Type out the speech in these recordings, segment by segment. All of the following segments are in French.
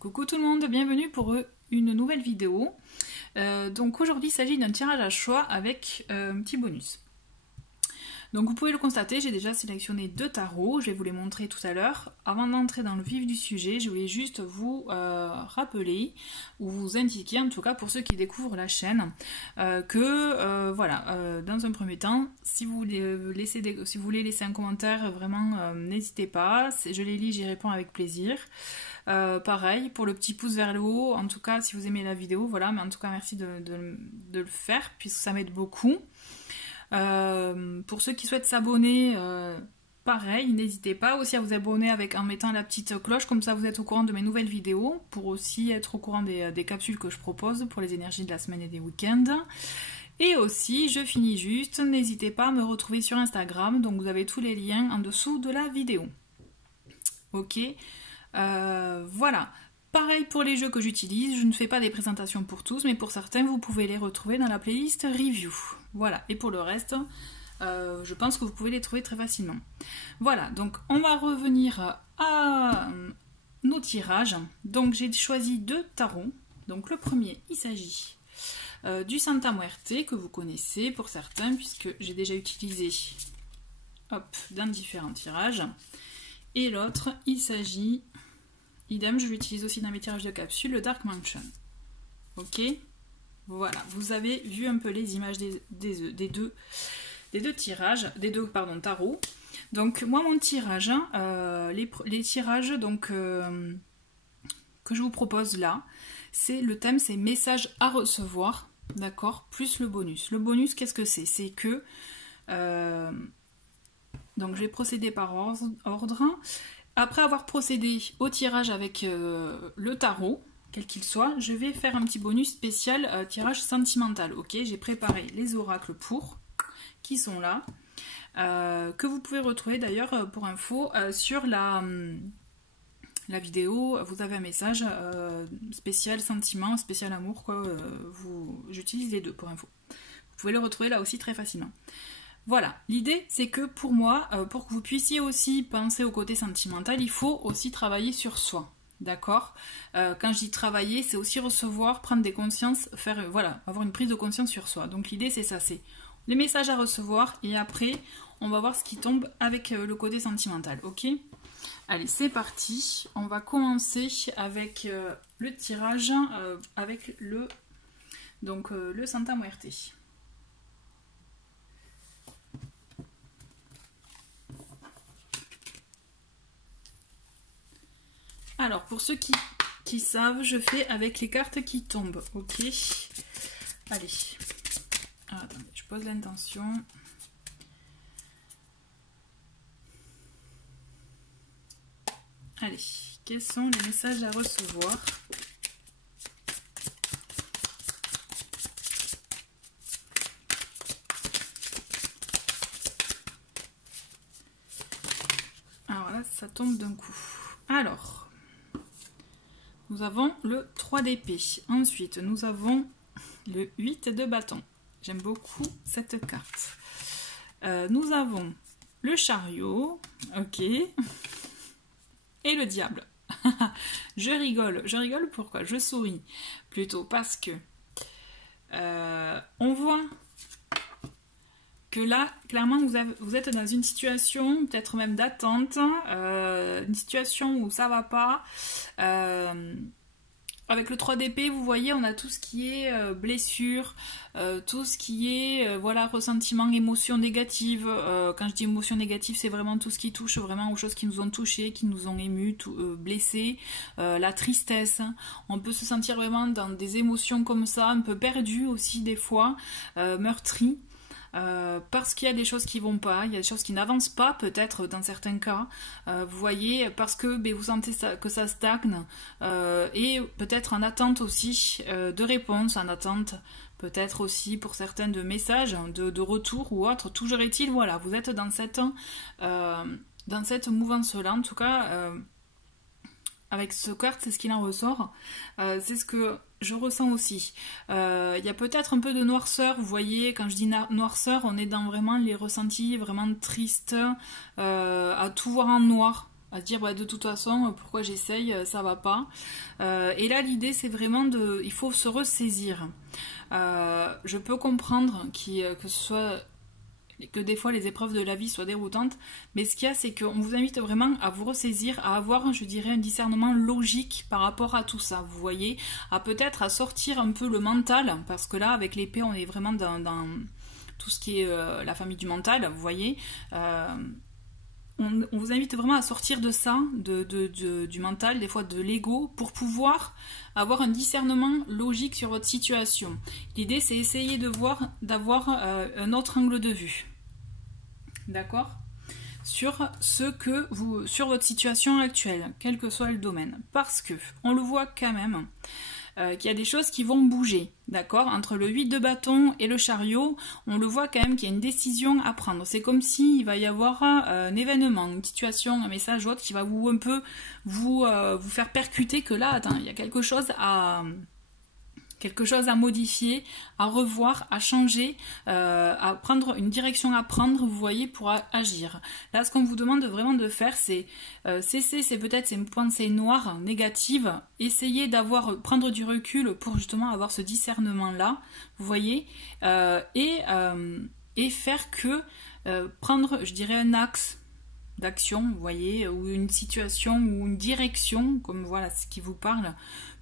Coucou tout le monde, bienvenue pour une nouvelle vidéo. Donc aujourd'hui il s'agit d'un tirage à choix avec un petit bonus. Donc vous pouvez le constater, j'ai déjà sélectionné deux tarots, je vais vous les montrer tout à l'heure. Avant d'entrer dans le vif du sujet, je voulais juste vous rappeler, ou vous indiquer en tout cas pour ceux qui découvrent la chaîne, dans un premier temps, si vous voulez laisser un commentaire, vraiment n'hésitez pas, je les lis, j'y réponds avec plaisir. Pareil, pour le petit pouce vers le haut, en tout cas si vous aimez la vidéo, voilà, mais en tout cas merci de le faire, puisque ça m'aide beaucoup. Pour ceux qui souhaitent s'abonner, pareil, n'hésitez pas aussi à vous abonner en mettant la petite cloche, comme ça vous êtes au courant de mes nouvelles vidéos, pour aussi être au courant des capsules que je propose pour les énergies de la semaine et des week-ends. Et aussi, je finis juste, n'hésitez pas à me retrouver sur Instagram, donc vous avez tous les liens en dessous de la vidéo. Ok, voilà. Pareil pour les jeux que j'utilise, je ne fais pas des présentations pour tous, mais pour certains, vous pouvez les retrouver dans la playlist Review. Voilà, et pour le reste, je pense que vous pouvez les trouver très facilement. Voilà, donc on va revenir à nos tirages. Donc j'ai choisi deux tarots. Donc le premier, il s'agit du Santa Muerte, que vous connaissez pour certains, puisque j'ai déjà utilisé dans différents tirages. Et l'autre, il s'agit... Idem, je l'utilise aussi dans mes tirages de capsules, le Dark Mansion. Ok, voilà, vous avez vu un peu les images des deux tirages, tarots. Donc moi mon tirage, les tirages donc que je vous propose là, le thème c'est message à recevoir, d'accord, plus le bonus. Le bonus, qu'est-ce que c'est? C'est que donc je vais procéder par ordre. Après avoir procédé au tirage avec le tarot, quel qu'il soit, je vais faire un petit bonus spécial tirage sentimental. Ok, j'ai préparé les oracles qui sont là, que vous pouvez retrouver d'ailleurs pour info sur la vidéo. Vous avez un message spécial sentiment, spécial amour, quoi. J'utilise les deux pour info. Vous pouvez le retrouver là aussi très facilement. Voilà, l'idée c'est que pour moi, pour que vous puissiez aussi penser au côté sentimental, il faut aussi travailler sur soi, d'accord? Quand je dis travailler, c'est aussi recevoir, prendre des consciences, avoir une prise de conscience sur soi. Donc l'idée c'est ça, c'est les messages à recevoir et après on va voir ce qui tombe avec le côté sentimental, ok? Allez, c'est parti, on va commencer avec le tirage, avec le Santa Muerte. Alors, pour ceux qui savent, je fais avec les cartes qui tombent, ok? Allez. Alors, attendez, je pose l'intention. Allez, quels sont les messages à recevoir? Alors là, ça tombe d'un coup. Alors... nous avons le 3 d'épée. Ensuite, nous avons le 8 de bâton. J'aime beaucoup cette carte. Nous avons le chariot. Ok. Et le diable. Je rigole. Je rigole pourquoi? Je souris. Plutôt parce que on voit que là, clairement, vous êtes dans une situation, peut-être même d'attente, une situation où ça va pas. Avec le 3 d'épée, vous voyez, on a tout ce qui est blessure, tout ce qui est ressentiment, émotion négative. Quand je dis émotion négative, c'est vraiment tout ce qui touche vraiment aux choses qui nous ont touchés, qui nous ont émus, blessés, la tristesse. On peut se sentir vraiment dans des émotions comme ça, un peu perdues aussi des fois, meurtries. Parce qu'il y a des choses qui vont pas, il y a des choses qui n'avancent pas peut-être dans certains cas, vous voyez, parce que vous sentez que ça stagne, et peut-être en attente aussi de réponses, en attente peut-être aussi pour certains de messages, de retour ou autre. Toujours est-il, voilà, vous êtes dans cette mouvance-là, en tout cas, avec ce carte, c'est ce qu'il en ressort, c'est ce que je ressens aussi. Il y a peut-être un peu de noirceur, vous voyez, quand je dis noirceur, on est dans vraiment les ressentis vraiment tristes, à tout voir en noir. à se dire bah, de toute façon pourquoi j'essaye, ça va pas. Et là l'idée c'est vraiment il faut se ressaisir. Je peux comprendre que ce soit que des fois les épreuves de la vie soient déroutantes, mais ce qu'il y a c'est qu'on vous invite vraiment à vous ressaisir, à avoir je dirais un discernement logique par rapport à tout ça, vous voyez, à peut-être à sortir un peu le mental, parce que là avec l'épée on est vraiment dans tout ce qui est la famille du mental, vous voyez. On vous invite vraiment à sortir de ça, du mental, des fois de l'ego, pour pouvoir avoir un discernement logique sur votre situation. L'idée, c'est essayer d'avoir un autre angle de vue. D'accord ? Sur votre situation actuelle, quel que soit le domaine. Parce que, on le voit quand même, qu'il y a des choses qui vont bouger, d'accord? Entre le 8 de bâton et le chariot, on le voit quand même qu'il y a une décision à prendre. C'est comme s'il va y avoir un événement, une situation, un message ou autre qui va vous faire percuter que là, attends, il y a quelque chose à modifier, à revoir, à changer, à prendre une direction à prendre, vous voyez, pour agir. Là, ce qu'on vous demande vraiment de faire, c'est cesser peut-être ces pensées noires, négatives, essayer prendre du recul pour justement avoir ce discernement-là, vous voyez, et faire que prendre, je dirais, un axe d'action, vous voyez, ou une situation ou une direction, comme voilà ce qui vous parle,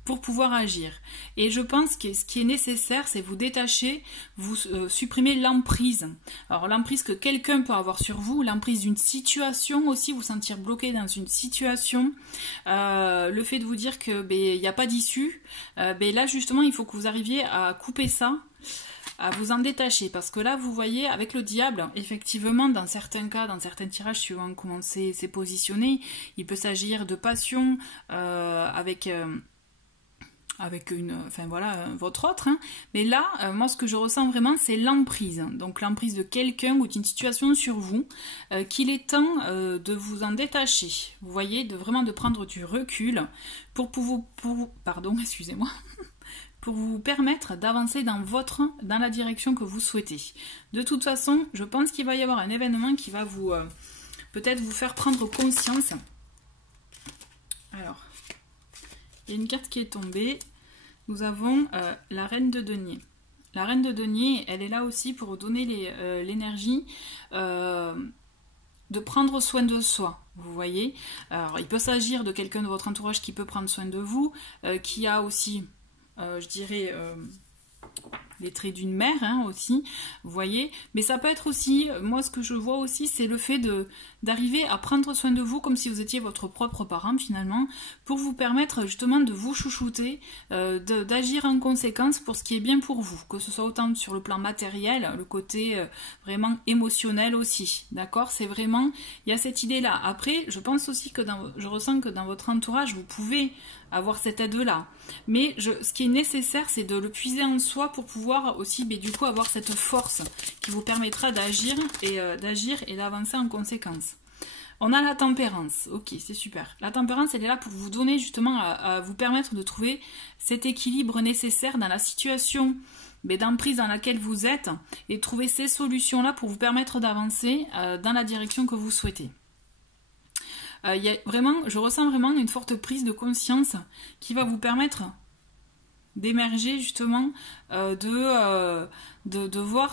pour pouvoir agir. Et je pense que ce qui est nécessaire, c'est vous détacher, vous supprimer l'emprise. Alors l'emprise que quelqu'un peut avoir sur vous, l'emprise d'une situation aussi, vous sentir bloqué dans une situation, le fait de vous dire que il n'y a pas d'issue, là justement il faut que vous arriviez à couper ça, à vous en détacher, parce que là vous voyez avec le diable, effectivement dans certains cas, dans certains tirages suivant comment c'est positionné, il peut s'agir de passion avec votre autre, hein. Mais là, moi ce que je ressens vraiment c'est l'emprise, donc l'emprise de quelqu'un ou d'une situation sur vous, qu'il est temps de vous en détacher, vous voyez, de prendre du recul pour excusez-moi, pour vous permettre d'avancer dans la direction que vous souhaitez. De toute façon, je pense qu'il va y avoir un événement qui va peut-être vous faire prendre conscience. Alors, il y a une carte qui est tombée. Nous avons la reine de denier. La reine de denier, elle est là aussi pour donner l'énergie de prendre soin de soi. Vous voyez, alors il peut s'agir de quelqu'un de votre entourage qui peut prendre soin de vous, qui a aussi, je dirais, les traits d'une mère, hein, aussi, vous voyez, mais ça peut être aussi, moi ce que je vois aussi, c'est le fait d'arriver à prendre soin de vous comme si vous étiez votre propre parent finalement, pour vous permettre justement de vous chouchouter, d'agir en conséquence pour ce qui est bien pour vous, que ce soit autant sur le plan matériel, le côté vraiment émotionnel aussi, d'accord? C'est vraiment, il y a cette idée-là. Après, je pense aussi que je ressens que dans votre entourage, vous pouvez avoir cette aide-là. Mais ce qui est nécessaire, c'est de le puiser en soi pour pouvoir aussi, du coup, avoir cette force qui vous permettra d'agir et d'avancer en conséquence. On a la tempérance. Ok, c'est super. La tempérance, elle est là pour vous donner justement, à vous permettre de trouver cet équilibre nécessaire dans la situation d'emprise dans laquelle vous êtes et trouver ces solutions-là pour vous permettre d'avancer dans la direction que vous souhaitez. Je ressens vraiment une forte prise de conscience qui va vous permettre d'émerger justement, de voir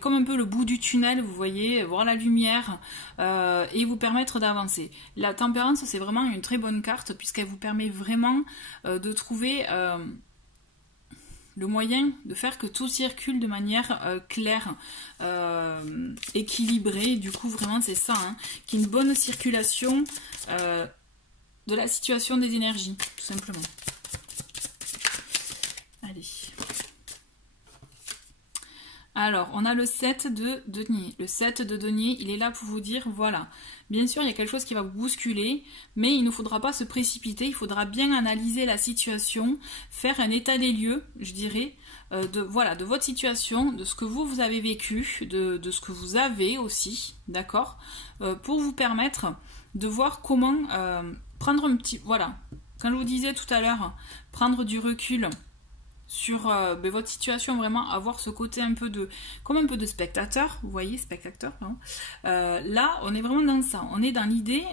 comme un peu le bout du tunnel, vous voyez, voir la lumière et vous permettre d'avancer. La tempérance, c'est vraiment une très bonne carte puisqu'elle vous permet vraiment de trouver le moyen de faire que tout circule de manière claire, équilibrée. Du coup, vraiment, c'est ça, hein, qu'il y ait une bonne circulation de la situation des énergies, tout simplement. Allez. Alors, on a le 7 de denier. Le 7 de denier, il est là pour vous dire, voilà, bien sûr, il y a quelque chose qui va vous bousculer, mais il ne faudra pas se précipiter, il faudra bien analyser la situation, faire un état des lieux, je dirais, de votre situation, de ce que vous avez vécu, de ce que vous avez aussi, d'accord, pour vous permettre de voir comment prendre un petit... Voilà, quand je vous disais tout à l'heure, prendre du recul sur votre situation, vraiment avoir ce côté comme un peu de spectateur, vous voyez, spectateur, non là on est vraiment dans ça, on est dans l'idée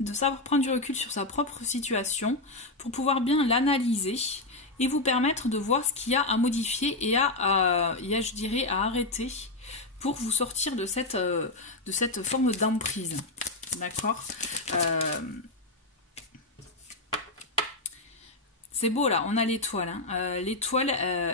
de savoir prendre du recul sur sa propre situation pour pouvoir bien l'analyser et vous permettre de voir ce qu'il y a à modifier et je dirais, à arrêter pour vous sortir de cette forme d'emprise. D'accord. C'est beau là, on a l'étoile. Hein. L'étoile,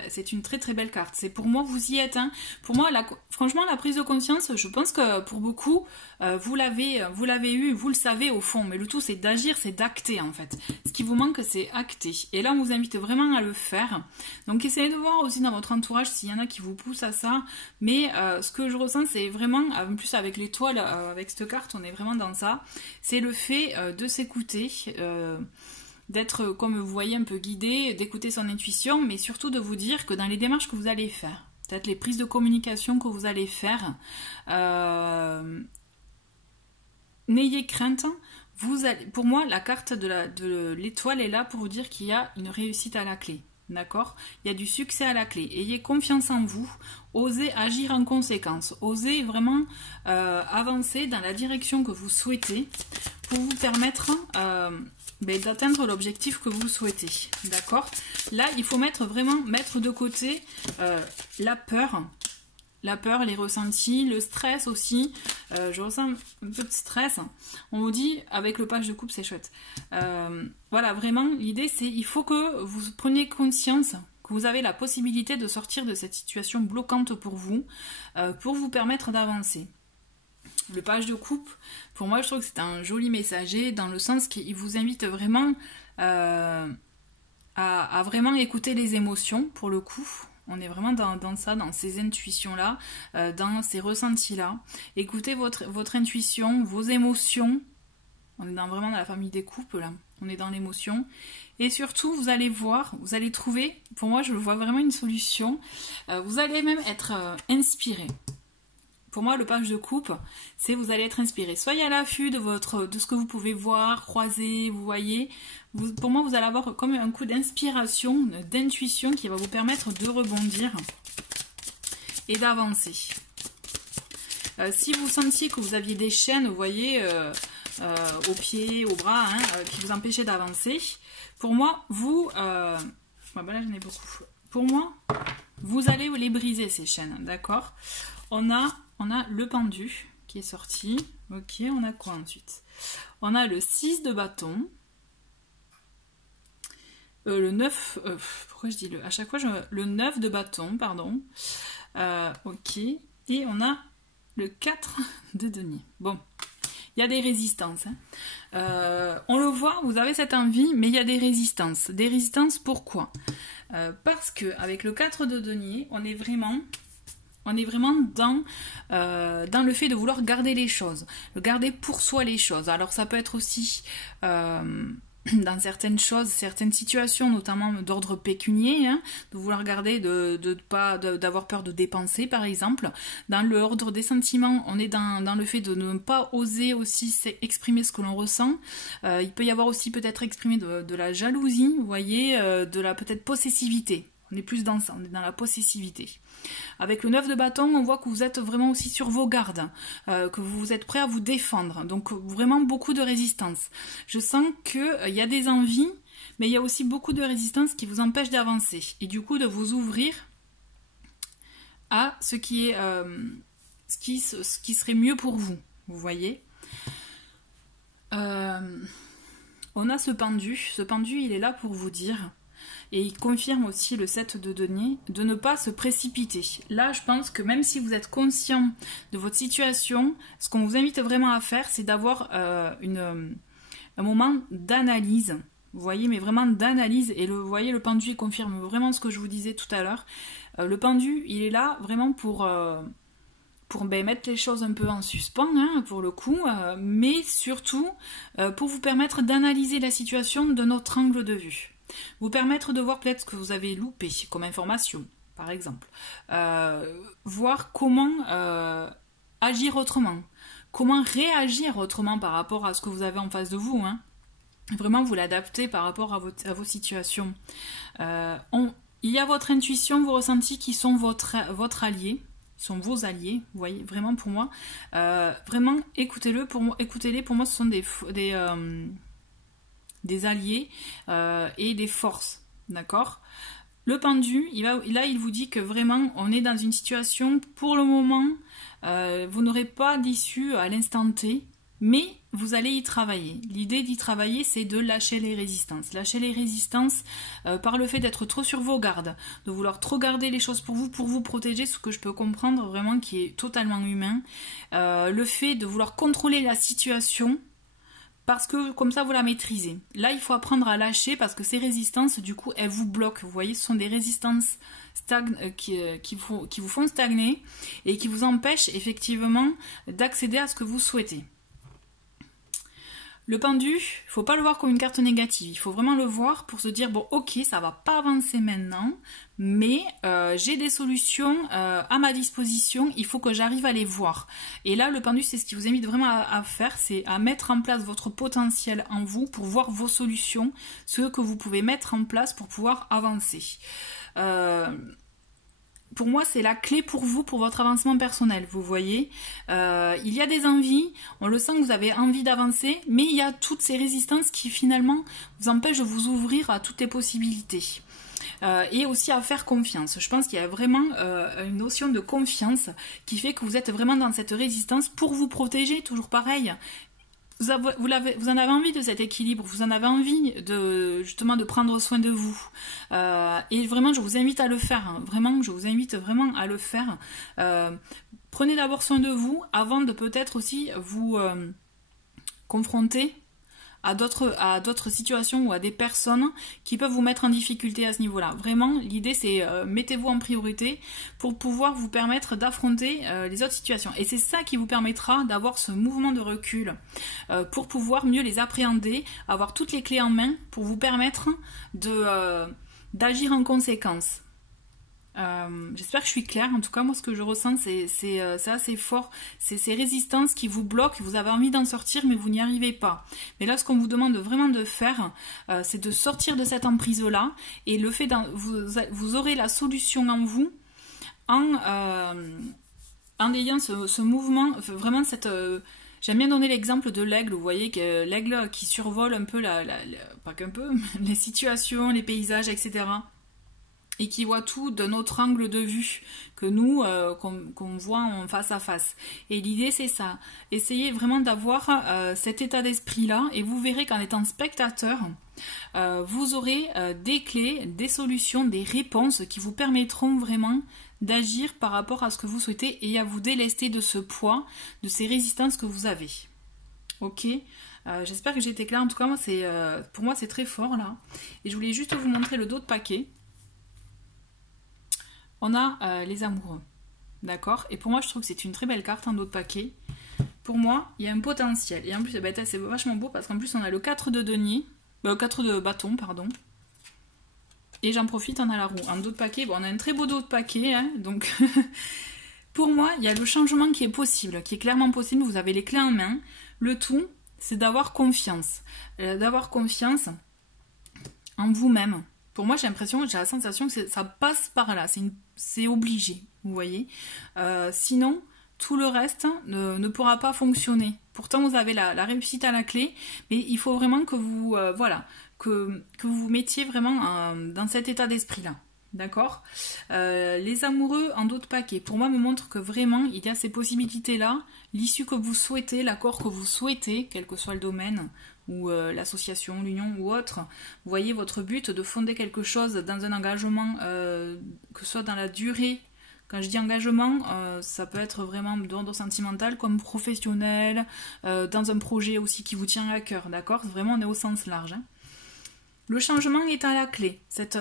c'est une très très belle carte. C'est pour moi, vous y êtes. Hein. Pour moi, franchement, la prise de conscience, je pense que pour beaucoup, vous l'avez eu, vous le savez au fond. Mais le tout, c'est d'agir, c'est d'acter en fait. Ce qui vous manque, c'est acter. Et là, on vous invite vraiment à le faire. Donc, essayez de voir aussi dans votre entourage s'il y en a qui vous poussent à ça. Mais ce que je ressens, c'est vraiment, en plus avec l'étoile, avec cette carte, on est vraiment dans ça. C'est le fait de s'écouter. D'être, comme vous voyez, un peu guidé, d'écouter son intuition, mais surtout de vous dire que dans les démarches que vous allez faire, peut-être les prises de communication que vous allez faire, n'ayez crainte. Pour moi, la carte de l'étoile est là pour vous dire qu'il y a une réussite à la clé. D'accord? Il y a du succès à la clé. Ayez confiance en vous. Osez agir en conséquence. Osez vraiment avancer dans la direction que vous souhaitez pour vous permettre d'atteindre l'objectif que vous souhaitez. D'accord? Là, il faut mettre de côté la peur, les ressentis, le stress aussi. Je ressens un peu de stress. On vous dit, avec le page de coupe, c'est chouette. Voilà, vraiment, l'idée, c'est il faut que vous preniez conscience que vous avez la possibilité de sortir de cette situation bloquante pour vous permettre d'avancer. Le page de coupe, pour moi, je trouve que c'est un joli messager dans le sens qu'il vous invite vraiment à vraiment écouter les émotions, pour le coup. On est vraiment dans ça, dans ces intuitions-là, dans ces ressentis-là. Écoutez votre intuition, vos émotions. On est vraiment dans la famille des coupes, là. On est dans l'émotion. Et surtout, vous allez voir, vous allez trouver, pour moi, je vois vraiment une solution. Vous allez même être inspiré. Pour moi, le page de coupe, c'est vous allez être inspiré. Soyez à l'affût de ce que vous pouvez voir, croiser, vous voyez. Pour moi, vous allez avoir comme un coup d'inspiration, d'intuition qui va vous permettre de rebondir et d'avancer. Si vous sentiez que vous aviez des chaînes, vous voyez, aux pieds, aux bras, qui vous empêchaient d'avancer, pour moi, là, j'en ai beaucoup. Pour moi, vous allez les briser, ces chaînes, d'accord? On a le pendu qui est sorti. Ok, on a quoi ensuite? On a le 6 de bâton. Le 9... pourquoi je dis le... À chaque fois, le 9 de bâton, pardon. Ok. Et on a le 4 de denier. Bon. Il y a des résistances. Hein. On le voit, vous avez cette envie, mais il y a des résistances. Des résistances, pourquoi? Parce qu'avec le 4 de denier, on est vraiment dans le fait de vouloir garder les choses, de garder pour soi les choses. Alors ça peut être aussi dans certaines choses, certaines situations, notamment d'ordre pécunier, hein, de vouloir garder, d'avoir peur de dépenser par exemple. Dans l'ordre des sentiments, on est dans le fait de ne pas oser aussi exprimer ce que l'on ressent. Il peut y avoir aussi peut-être exprimé de la jalousie, vous voyez, de la peut-être possessivité. On est plus dans ça, on est dans la possessivité. Avec le 9 de bâton, on voit que vous êtes vraiment aussi sur vos gardes, que vous êtes prêt à vous défendre. Donc vraiment beaucoup de résistance. Je sens qu'il y a des envies, mais il y a aussi beaucoup de résistance qui vous empêche d'avancer. Et du coup de vous ouvrir à ce qui serait mieux pour vous. Vous voyez, on a ce pendu. Ce pendu, il est là pour vous dire... Et il confirme aussi le 7 de denier, de ne pas se précipiter. Là, je pense que même si vous êtes conscient de votre situation, ce qu'on vous invite vraiment à faire, c'est d'avoir un moment d'analyse. Vous voyez, mais vraiment d'analyse. Et vous voyez, le pendu, il confirme vraiment ce que je vous disais tout à l'heure. Le pendu, il est là vraiment pour mettre les choses un peu en suspens, hein, pour le coup, mais surtout pour vous permettre d'analyser la situation de notre angle de vue. Vous permettre de voir peut-être ce que vous avez loupé comme information, par exemple. Voir comment agir autrement. Comment réagir autrement par rapport à ce que vous avez en face de vous. Hein. Vraiment, vous l'adaptez par rapport à vos situations. Il y a votre intuition, vos ressentis qui sont votre allié. sont vos alliés, vous voyez, vraiment pour moi. Vraiment, écoutez-les, pour moi, ce sont des alliés et des forces, d'accord? Le pendu, là, il vous dit que vraiment, on est dans une situation, pour le moment, vous n'aurez pas d'issue à l'instant T, mais vous allez y travailler. L'idée d'y travailler, c'est de lâcher les résistances. Lâcher les résistances par le fait d'être trop sur vos gardes, de vouloir trop garder les choses pour vous protéger, ce que je peux comprendre vraiment qui est totalement humain. Le fait de vouloir contrôler la situation, parce que comme ça vous la maîtrisez. Là il faut apprendre à lâcher parce que ces résistances du coup elles vous bloquent. Vous voyez, ce sont des résistances qui vous font stagner et qui vous empêchent effectivement d'accéder à ce que vous souhaitez. Le pendu, il ne faut pas le voir comme une carte négative, il faut vraiment le voir pour se dire bon ok ça va pas avancer maintenant, mais j'ai des solutions à ma disposition, il faut que j'arrive à les voir. Et là le pendu c'est ce qui vous invite vraiment à faire, c'est à mettre en place votre potentiel en vous pour voir vos solutions, ce que vous pouvez mettre en place pour pouvoir avancer. Pour moi, c'est la clé pour vous, pour votre avancement personnel, vous voyez. Il y a des envies, on le sent que vous avez envie d'avancer, mais il y a toutes ces résistances qui finalement vous empêchent de vous ouvrir à toutes les possibilités. Et aussi à faire confiance. Je pense qu'il y a vraiment une notion de confiance qui fait que vous êtes vraiment dans cette résistance pour vous protéger, toujours pareil. Vous en avez envie de cet équilibre, vous en avez envie justement de prendre soin de vous. Et vraiment, je vous invite à le faire. Hein. Vraiment, je vous invite vraiment à le faire. Prenez d'abord soin de vous avant de peut-être aussi vous confronter à d'autres situations ou à des personnes qui peuvent vous mettre en difficulté à ce niveau-là. Vraiment, l'idée c'est mettez-vous en priorité pour pouvoir vous permettre d'affronter les autres situations. Et c'est ça qui vous permettra d'avoir ce mouvement de recul pour pouvoir mieux les appréhender, avoir toutes les clés en main pour vous permettre d'agir en conséquence. J'espère que je suis claire. En tout cas, moi, ce que je ressens, c'est assez fort. C'est ces résistances qui vous bloquent. Vous avez envie d'en sortir, mais vous n'y arrivez pas. Mais là, ce qu'on vous demande vraiment de faire, c'est de sortir de cette emprise-là. Et le fait vous aurez la solution en vous en ayant ce mouvement, vraiment cette... J'aime bien donner l'exemple de l'aigle, vous voyez, que l'aigle qui survole un peu, pas qu'un peu, les situations, les paysages, etc. Et qui voit tout d'un autre angle de vue que nous, qu'on voit en face à face. Et l'idée, c'est ça. Essayez vraiment d'avoir cet état d'esprit-là, et vous verrez qu'en étant spectateur, vous aurez des clés, des solutions, des réponses qui vous permettront vraiment d'agir par rapport à ce que vous souhaitez et à vous délester de ce poids, de ces résistances que vous avez. Ok ? J'espère que j'ai été claire. En tout cas, pour moi, c'est très fort, là. Et je voulais juste vous montrer le dos de paquet. On a les amoureux, d'accord? Et pour moi, je trouve que c'est une très belle carte en dos de paquet. Pour moi, il y a un potentiel. Et en plus, c'est vachement beau parce qu'en plus, on a le 4 de denier, 4 de bâton, pardon. Et j'en profite, on a la roue. En dos de paquet, bon, on a un très beau dos de paquet, hein, donc... Pour moi, il y a le changement qui est possible, qui est clairement possible. Vous avez les clés en main. Le tout, c'est d'avoir confiance. D'avoir confiance en vous-même. Pour moi, j'ai la sensation que ça passe par là, c'est obligé, vous voyez. Sinon, tout le reste ne pourra pas fonctionner. Pourtant, vous avez la réussite à la clé, mais il faut vraiment que vous, que vous vous mettiez vraiment dans cet état d'esprit-là. D'accord ? Les amoureux en dos de paquet, pour moi, me montrent que vraiment, il y a ces possibilités-là, l'issue que vous souhaitez, l'accord que vous souhaitez, quel que soit le domaine, ou l'association, l'union ou autre, vous voyez votre but de fonder quelque chose dans un engagement, que ce soit dans la durée. Quand je dis engagement, ça peut être vraiment d'ordre sentimental comme professionnel, dans un projet aussi qui vous tient à cœur, d'accord ? Vraiment, on est au sens large. Hein. Le changement est à la clé. Cette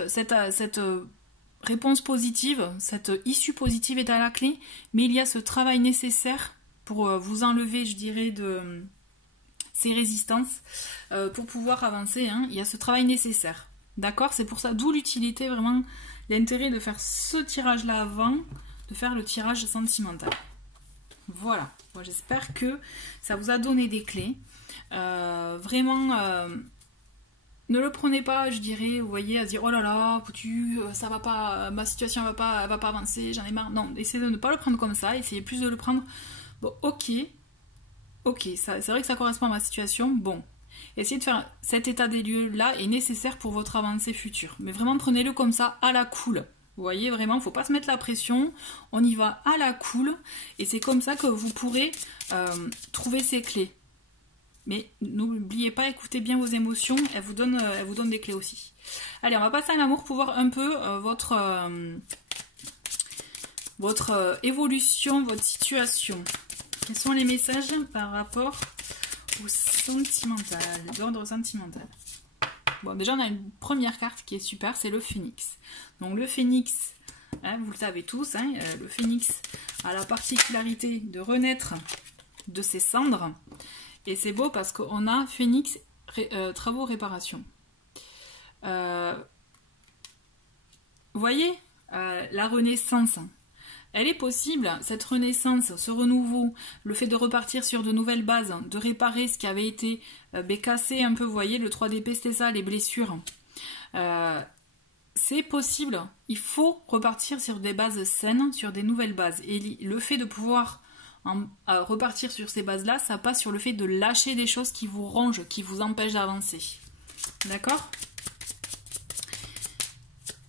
réponse positive, cette issue positive est à la clé, mais il y a ce travail nécessaire pour vous enlever, je dirais, de... ces résistances pour pouvoir avancer, hein, il y a ce travail nécessaire. D'accord ? C'est pour ça, d'où l'utilité, vraiment, l'intérêt de faire ce tirage-là avant, de faire le tirage sentimental. Voilà. Moi, j'espère que ça vous a donné des clés. Vraiment, ne le prenez pas, je dirais, vous voyez, à se dire oh là là, foutu, ça va pas, ma situation elle va pas avancer, j'en ai marre. Non, essayez de ne pas le prendre comme ça, essayez plus de le prendre. Bon, ok, c'est vrai que ça correspond à ma situation. Bon, essayez de faire cet état des lieux là est nécessaire pour votre avancée future. Mais vraiment prenez-le comme ça à la cool. Vous voyez, vraiment, faut pas se mettre la pression, on y va à la cool, et c'est comme ça que vous pourrez trouver ces clés. Mais n'oubliez pas, écoutez bien vos émotions, elles vous donnent des clés aussi. Allez, on va passer à l'amour pour voir un peu votre évolution, votre situation. Quels sont les messages par rapport au sentimental, d'ordre sentimental? Bon, déjà, on a une première carte qui est super, c'est le phénix. Donc, le phénix, hein, vous le savez tous, hein, le phénix a la particularité de renaître de ses cendres. Et c'est beau parce qu'on a phénix, travaux, réparation. Vous voyez, la renaissance, elle est possible, cette renaissance, ce renouveau, le fait de repartir sur de nouvelles bases, de réparer ce qui avait été cassé un peu, vous voyez, le 3 d'épée c'était ça, les blessures. C'est possible, il faut repartir sur des bases saines, sur des nouvelles bases. Et le fait de pouvoir repartir sur ces bases-là, ça passe sur le fait de lâcher des choses qui vous rongent, qui vous empêchent d'avancer. D'accord?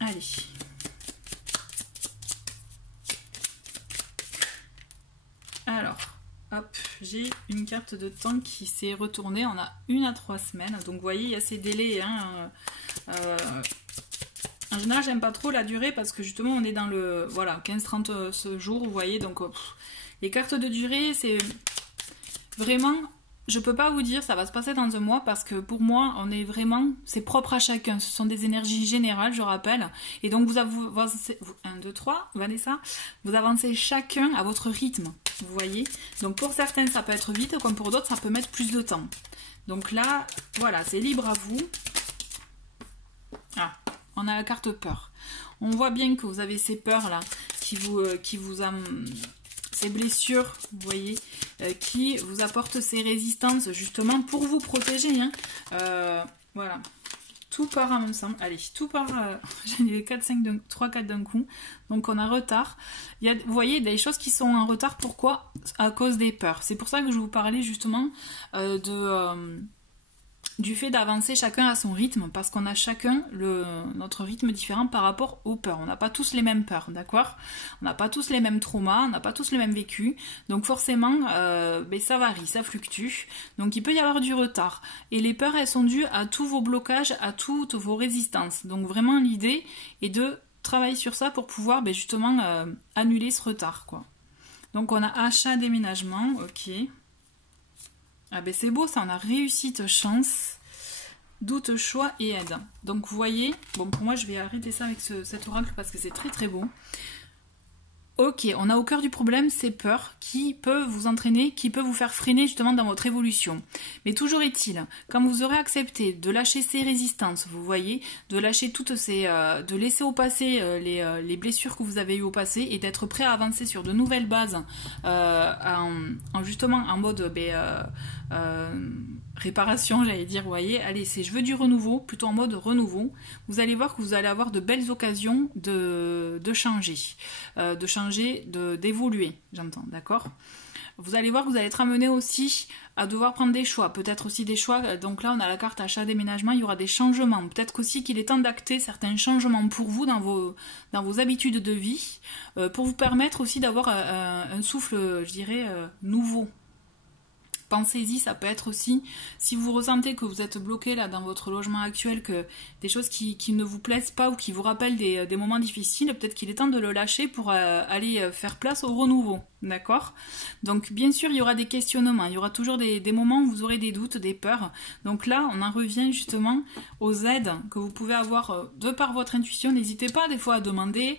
Allez. Alors, hop, j'ai une carte de temps qui s'est retournée. On a 1 à 3 semaines. Donc, vous voyez, il y a ces délais. Hein, en général, j'aime pas trop la durée parce que justement, on est dans le... Voilà, 15-30 jours, vous voyez. Donc, les cartes de durée, c'est vraiment... Je peux pas vous dire ça va se passer dans un mois parce que pour moi, on est vraiment... C'est propre à chacun. Ce sont des énergies générales, je rappelle. Et donc, vous avancez... 1, 2, 3, Vanessa. Vous avancez chacun à votre rythme. Vous voyez? Donc, pour certains, ça peut être vite. Comme pour d'autres, ça peut mettre plus de temps. Donc là, voilà, c'est libre à vous. Ah, on a la carte peur. On voit bien que vous avez ces peurs-là qui vous ces blessures, vous voyez, qui vous apportent ces résistances justement pour vous protéger. Hein. Voilà. Tout part en même temps. Allez, tout part. J'ai les 3, 4 d'un coup. Donc on a retard. Vous voyez, des choses qui sont en retard. Pourquoi? À cause des peurs. C'est pour ça que je vous parlais justement du fait d'avancer chacun à son rythme, parce qu'on a chacun notre rythme différent par rapport aux peurs. On n'a pas tous les mêmes peurs, d'accord? On n'a pas tous les mêmes traumas, on n'a pas tous les mêmes vécus, donc forcément, ça varie, ça fluctue, donc il peut y avoir du retard. Et les peurs, elles sont dues à tous vos blocages, à toutes vos résistances. Donc vraiment, l'idée est de travailler sur ça pour pouvoir justement annuler ce retard, quoi. Donc on a achat, déménagement, ok. Ah c'est beau ça, on a réussite, chance, doute, choix et aide. Donc vous voyez, bon pour moi je vais arrêter ça avec cet oracle parce que c'est très très beau. Ok, on a au cœur du problème ces peurs qui peuvent vous entraîner, qui peuvent vous faire freiner justement dans votre évolution. Mais toujours est-il, quand vous aurez accepté de lâcher ces résistances, vous voyez, de lâcher toutes ces, de laisser au passé les blessures que vous avez eues au passé et d'être prêt à avancer sur de nouvelles bases, justement en mode réparation, j'allais dire, vous voyez, allez, je veux du renouveau, plutôt en mode renouveau, vous allez voir que vous allez avoir de belles occasions de changer, d'évoluer, j'entends, d'accord? Vous allez voir que vous allez être amené aussi à devoir prendre des choix, peut-être aussi des choix, donc là on a la carte achat, déménagement, il y aura des changements, peut-être aussi qu'il est temps d'acter certains changements pour vous dans vos habitudes de vie, pour vous permettre aussi d'avoir un souffle, je dirais, nouveau. Pensez-y, ça peut être aussi, si vous ressentez que vous êtes bloqué là dans votre logement actuel, que des choses qui ne vous plaisent pas ou qui vous rappellent des moments difficiles, peut-être qu'il est temps de le lâcher pour aller faire place au renouveau, d'accord? Donc bien sûr, il y aura des questionnements, il y aura toujours des moments où vous aurez des doutes, des peurs. Donc là, on en revient justement aux aides que vous pouvez avoir de par votre intuition. N'hésitez pas des fois à demander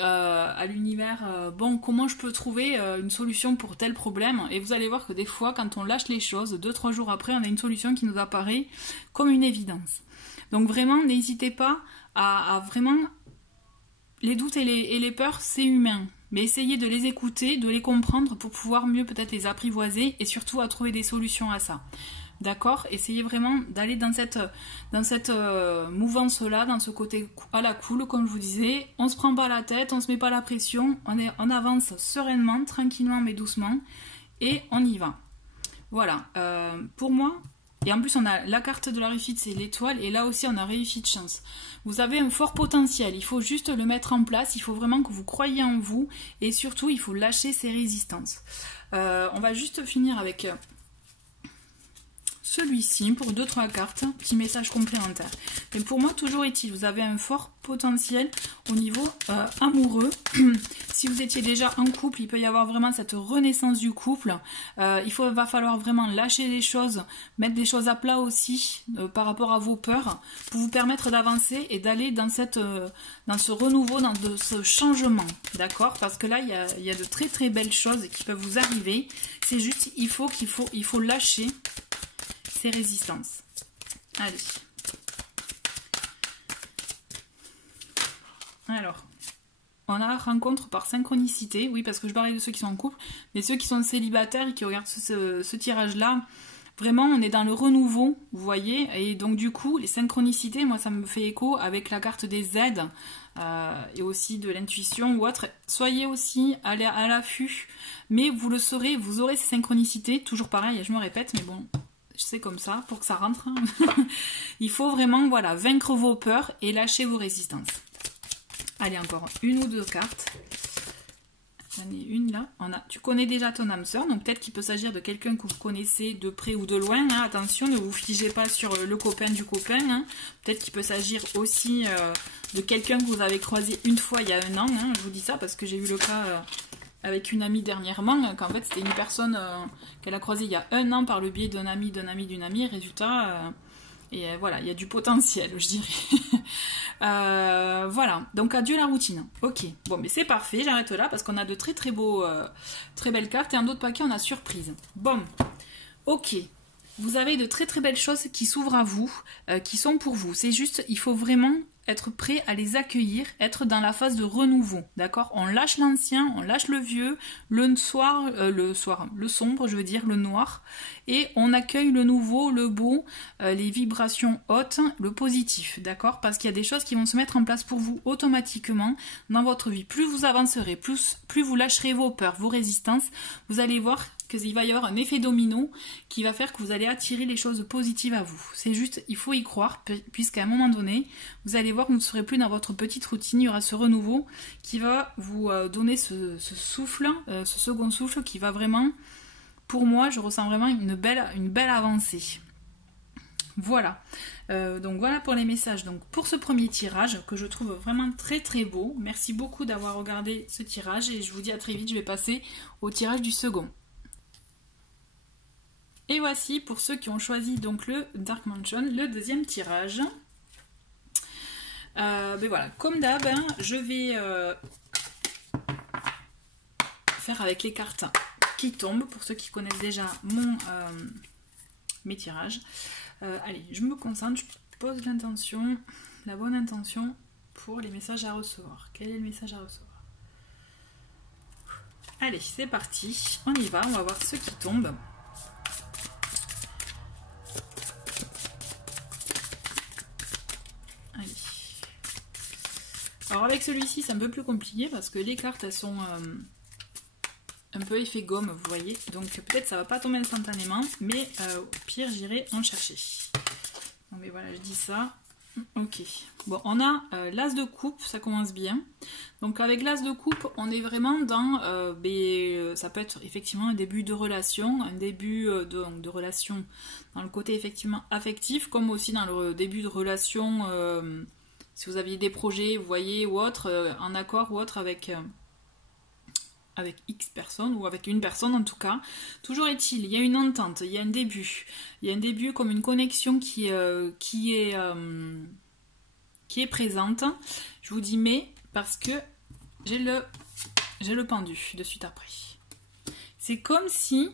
à l'univers, bon, comment je peux trouver une solution pour tel problème? Et vous allez voir que des fois, quand on lâche les choses, 2-3 jours après, on a une solution qui nous apparaît comme une évidence. Donc vraiment, n'hésitez pas à vraiment... Les doutes et les peurs, c'est humain. Mais essayez de les écouter, de les comprendre pour pouvoir mieux peut-être les apprivoiser et surtout à trouver des solutions à ça. D'accord? Essayez vraiment d'aller dans cette mouvance-là, dans ce côté à la cool, comme je vous disais. On se prend pas la tête, on se met pas la pression, on avance sereinement, tranquillement mais doucement, et on y va. Voilà, pour moi, et en plus on a la carte de la réussite, c'est l'étoile, et là aussi on a réussite chance. Vous avez un fort potentiel, il faut juste le mettre en place, il faut vraiment que vous croyiez en vous, et surtout il faut lâcher ses résistances. On va juste finir avec celui-ci pour 2-3 cartes, petit message complémentaire. Mais pour moi, toujours est-il, vous avez un fort potentiel au niveau amoureux. Si vous étiez déjà en couple, il peut y avoir vraiment cette renaissance du couple. Va falloir vraiment lâcher les choses, mettre des choses à plat aussi par rapport à vos peurs, pour vous permettre d'avancer et d'aller dans ce renouveau, dans ce changement, d'accord? Parce que là, il y a de très très belles choses qui peuvent vous arriver. C'est juste, il faut lâcher ces résistances. Allez. Alors, on a rencontre par synchronicité. Oui, parce que je parlais de ceux qui sont en couple, mais ceux qui sont célibataires et qui regardent ce tirage-là, vraiment, on est dans le renouveau, vous voyez. Et donc, du coup, les synchronicités, moi, ça me fait écho avec la carte des aides et aussi de l'intuition ou autre. Soyez aussi à l'affût, mais vous le saurez, vous aurez ces synchronicités. Toujours pareil, je me répète, mais bon... C'est comme ça, pour que ça rentre. Il faut vraiment, voilà, vaincre vos peurs et lâcher vos résistances. Allez, encore une ou deux cartes. J'en ai une là. Tu connais déjà ton âme sœur, donc peut-être qu'il peut s'agir de quelqu'un que vous connaissez de près ou de loin. Hein. Attention, ne vous figez pas sur le copain du copain. Hein. Peut-être qu'il peut s'agir aussi de quelqu'un que vous avez croisé une fois il y a 1 an. Hein. Je vous dis ça parce que j'ai eu le cas... avec une amie dernièrement, qu'en fait c'était une personne qu'elle a croisée il y a 1 an par le biais d'un ami, d'une amie, résultat, voilà, il y a du potentiel, je dirais. Voilà, donc adieu la routine. Ok, bon, mais c'est parfait, j'arrête là parce qu'on a de très très beaux, très belles cartes, et un autre paquet on a surprise. Bon, ok. Vous avez de très très belles choses qui s'ouvrent à vous, qui sont pour vous. C'est juste, il faut vraiment être prêt à les accueillir, être dans la phase de renouveau, d'accord? On lâche l'ancien, on lâche le vieux, le sombre, je veux dire, le noir, et on accueille le nouveau, le beau, les vibrations hautes, le positif, d'accord? Parce qu'il y a des choses qui vont se mettre en place pour vous automatiquement dans votre vie. Plus vous avancerez, plus vous lâcherez vos peurs, vos résistances, vous allez voir qu'il va y avoir un effet domino qui va faire que vous allez attirer les choses positives à vous. C'est juste, il faut y croire, puisqu'à un moment donné, vous allez voir que vous ne serez plus dans votre petite routine, il y aura ce renouveau qui va vous donner ce souffle, ce second souffle qui va vraiment, pour moi, je ressens vraiment une belle avancée. Voilà, donc voilà pour les messages. Donc pour ce premier tirage que je trouve vraiment très très beau, merci beaucoup d'avoir regardé ce tirage et je vous dis à très vite, je vais passer au tirage du second. Et voici pour ceux qui ont choisi donc le Dark Mansion, le deuxième tirage. Ben voilà, comme d'hab, hein, je vais faire avec les cartes qui tombent, pour ceux qui connaissent déjà mes tirages. Allez, je me concentre, je pose l'intention, la bonne intention pour les messages à recevoir. Quel est le message à recevoir? Allez, c'est parti, on y va, on va voir ceux qui tombent. Allez. Alors avec celui-ci, c'est un peu plus compliqué parce que les cartes, elles sont un peu effet gomme, vous voyez. Donc peut-être ça va pas tomber instantanément, mais au pire, j'irai en chercher. Bon, mais voilà, je dis ça. Ok. Bon, on a l'as de coupe, ça commence bien. Donc avec l'as de coupe, on est vraiment dans... ça peut être effectivement un début de relation, un début de relation dans le côté effectivement affectif, comme aussi dans le début de relation, si vous aviez des projets, vous voyez, ou autre, en accord ou autre avec X personnes, ou avec une personne en tout cas. Toujours est-il, il y a une entente, il y a un début. Il y a un début comme une connexion qui est présente. Je vous dis mais, parce que j'ai le pendu de suite après. C'est comme si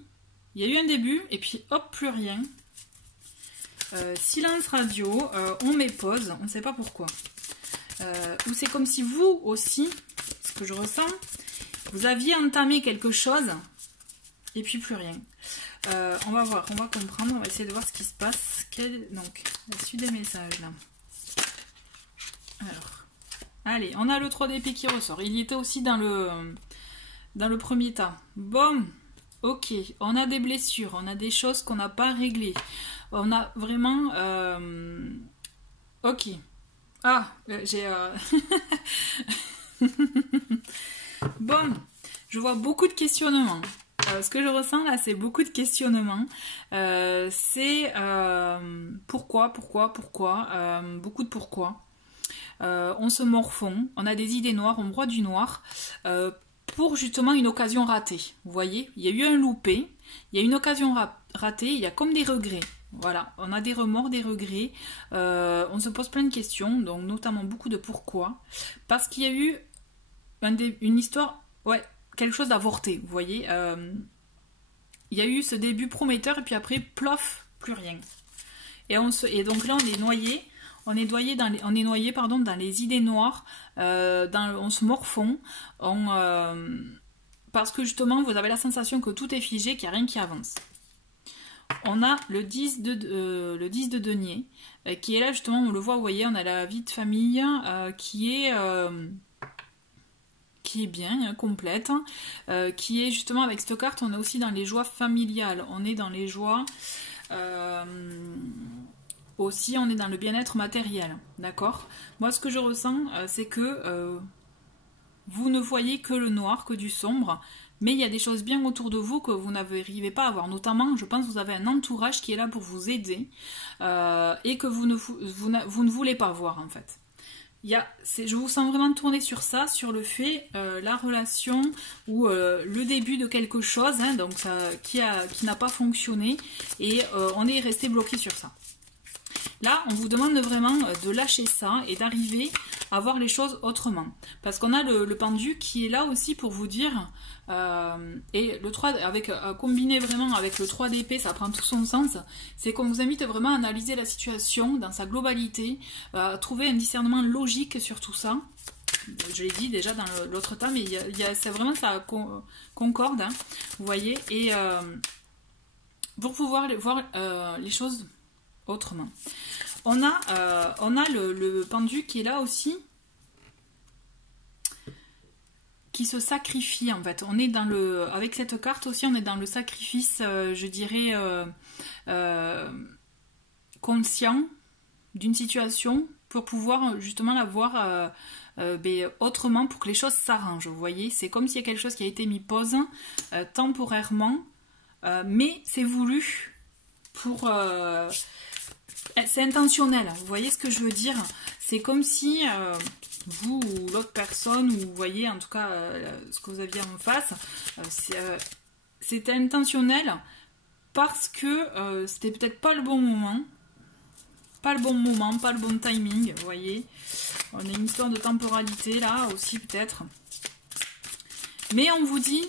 il y a eu un début, et puis hop, plus rien. Silence radio, on met pause, on ne sait pas pourquoi. Ou c'est comme si vous aussi, ce que je ressens, vous aviez entamé quelque chose et puis plus rien. On va voir, on va comprendre, on va essayer de voir ce qui se passe. Donc, la suite des messages là. Alors, allez, on a le 3 d'épée qui ressort. Il y était aussi dans le premier tas. Bon, ok, on a des blessures, on a des choses qu'on n'a pas réglées. On a vraiment... Ok. Ah, j'ai... Bon, je vois beaucoup de questionnements. Ce que je ressens là, c'est beaucoup de questionnements. C'est pourquoi, beaucoup de pourquoi. On se morfond, on a des idées noires, on broie du noir pour justement une occasion ratée. Vous voyez, il y a eu un loupé, il y a une occasion ratée, il y a comme des regrets. Voilà, on a des remords, des regrets, on se pose plein de questions, donc notamment beaucoup de pourquoi. Parce qu'il y a eu une histoire, ouais, quelque chose d'avorté, vous voyez. Il y a eu ce début prometteur et puis après, plof, plus rien. Et donc là, on est noyé. On est noyé dans les idées noires, on se morfond, parce que justement vous avez la sensation que tout est figé, qu'il n'y a rien qui avance. On a le 10 de denier, qui est là justement, on le voit, vous voyez, on a la vie de famille qui est bien, complète, qui est justement avec cette carte, on est aussi dans les joies familiales, on est dans les joies... aussi, on est dans le bien-être matériel, d'accord? Moi, ce que je ressens, c'est que vous ne voyez que le noir, que du sombre, mais il y a des choses bien autour de vous que vous n'arrivez pas à voir. Notamment, je pense que vous avez un entourage qui est là pour vous aider et que vous ne voulez pas voir, en fait. Je vous sens vraiment tourner sur ça, sur le fait, la relation ou le début de quelque chose, hein, donc qui n'a pas fonctionné, et on est resté bloqué sur ça. Là, on vous demande vraiment de lâcher ça et d'arriver à voir les choses autrement. Parce qu'on a le pendu qui est là aussi pour vous dire, et le 3, combiné vraiment avec le 3 d'épée, ça prend tout son sens, c'est qu'on vous invite vraiment à analyser la situation dans sa globalité, à trouver un discernement logique sur tout ça. Je l'ai dit déjà dans l'autre temps, mais c'est vraiment ça concorde, hein, vous voyez, et pour pouvoir voir les choses autrement. On a le pendu qui est là aussi, qui se sacrifie en fait. On est dans avec cette carte aussi, on est dans le sacrifice, je dirais, conscient d'une situation pour pouvoir justement la voir autrement, pour que les choses s'arrangent. Vous voyez, c'est comme s'il y a quelque chose qui a été mis pause temporairement, mais c'est voulu pour... c'est intentionnel, vous voyez ce que je veux dire? C'est comme si vous ou l'autre personne, ou vous voyez en tout cas ce que vous aviez en face, c'était intentionnel parce que c'était peut-être pas le bon moment, pas le bon timing, vous voyez. On a une histoire de temporalité là aussi peut-être. Mais on vous dit,